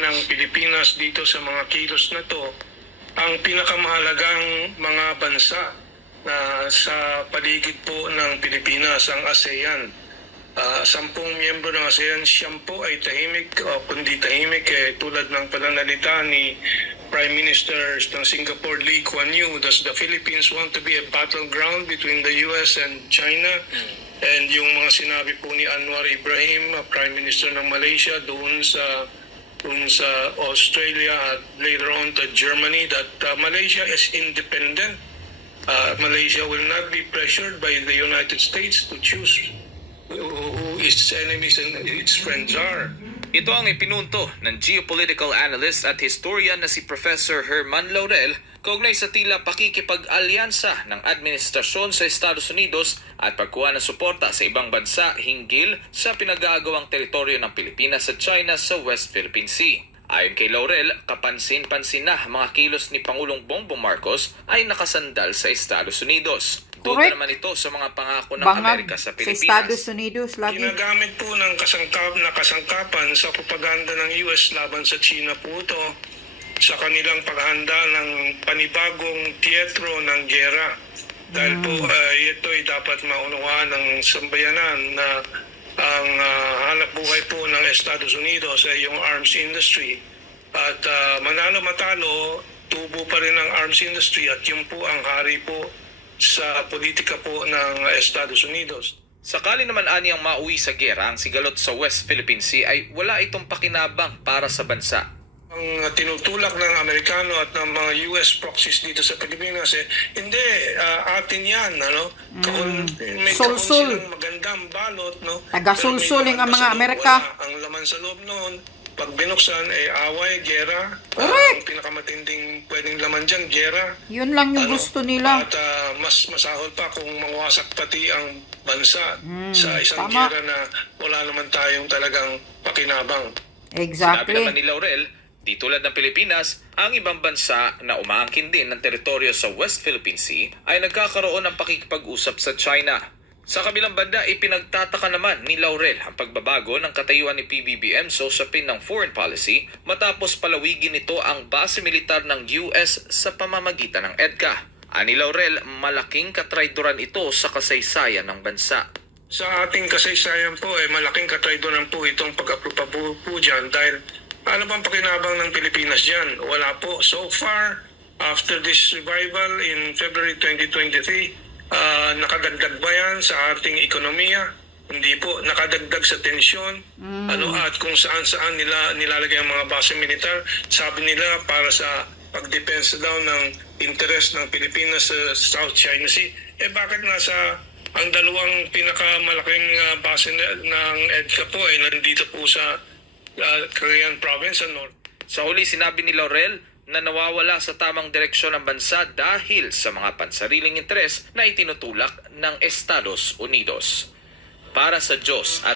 ng Pilipinas dito sa mga kilos na to, ang pinakamahalagang mga bansa na sa paligid po ng Pilipinas, ang ASEAN. 10 miyembro ng ASEAN, 10 ay tahimik, kundi tahimik tulad ng pananalita ni Prime Minister ng Singapore Lee Kuan Yew. Does the Philippines want to be a battleground between the US and China? And yung mga sinabi po ni Anwar Ibrahim, Prime Minister ng Malaysia, doon sa Australia at later on to Germany, that Malaysia is independent. Malaysia will not be pressured by the United States to choose who its enemies and its friends are. Ito ang ipinunto ng geopolitical analyst at historian na si Professor Herman Laurel kaugnay sa tila pakikipag-alyansa ng administrasyon sa Estados Unidos at pagkuha ng suporta sa ibang bansa hinggil sa pinag-aagawang teritoryo ng Pilipinas at China sa West Philippine Sea. Ayon kay Laurel, kapansin-pansin na mga kilos ni Pangulong Bongbong Marcos ay nakasandal sa Estados Unidos. Duda naman ito sa mga pangako ng Amerika sa Pilipinas. Sa Estados Unidos lagi. Ginagamit po ng kasangkapan sa propaganda ng US laban sa China po ito sa kanilang paghanda ng panibagong teatro ng giyera. Dahil po ito ay dapat maunawaan ng sambayanan na ang hanap buhay po ng Estados Unidos ay yung arms industry. At manalo-matalo, tubo pa rin ang arms industry at yun po ang hari po sa politika po ng Estados Unidos. Sakali naman aniyang mauwi sa giyera ang sigalot sa West Philippine Sea ay wala itong pakinabang para sa bansa. Ang tinutulak ng Amerikano at ng mga US proxies dito sa Pilipinas, hindi, atin yan, ano? May Sulsul. silang magandang balot, no? Taga-sulsuling ang mga Amerika. Ang laman sa loob noon, pag binuksan, away, gera. Correct. Ang pinakamatinding pwedeng laman dyan, gera. Yun lang yung gusto nila. At mas masahol pa kung mawasak pati ang bansa sa isang tama. gera na wala naman tayong talagang pakinabang. Exactly. Sinabi naman ni Laurel, di tulad ng Pilipinas, ang ibang bansa na umaangkin din ng teritoryo sa West Philippine Sea ay nagkakaroon ng pakikipag-usap sa China. Sa kabilang banda, ipinagtataka naman ni Laurel ang pagbabago ng katayuan ni PBBM sa usapin ng foreign policy matapos palawigin nito ang base militar ng US sa pamamagitan ng EDCA. Ani Laurel, malaking katrayduran ito sa kasaysayan ng bansa. Sa ating kasaysayan po, malaking katrayduran po itong pag-aproba po dyan dahil ano bang pakinabang ng Pilipinas dyan? Wala po. So far, after this revival in February 2023, nakadagdag ba yan sa ating ekonomiya? Hindi po. Nakadagdag sa tensyon. At kung saan-saan nila nilalagay ang mga base militar. Sabi nila para sa pagdepensa daw ng interes ng Pilipinas sa South China Sea. Bakit nasa ang dalawang pinakamalaking base ng EDCA po nandito po sa Korean province sa North? Sa huli, sinabi ni Laurel na nawawala sa tamang direksyon ng bansa dahil sa mga pansariling interes na itinutulak ng Estados Unidos. Para sa Diyos at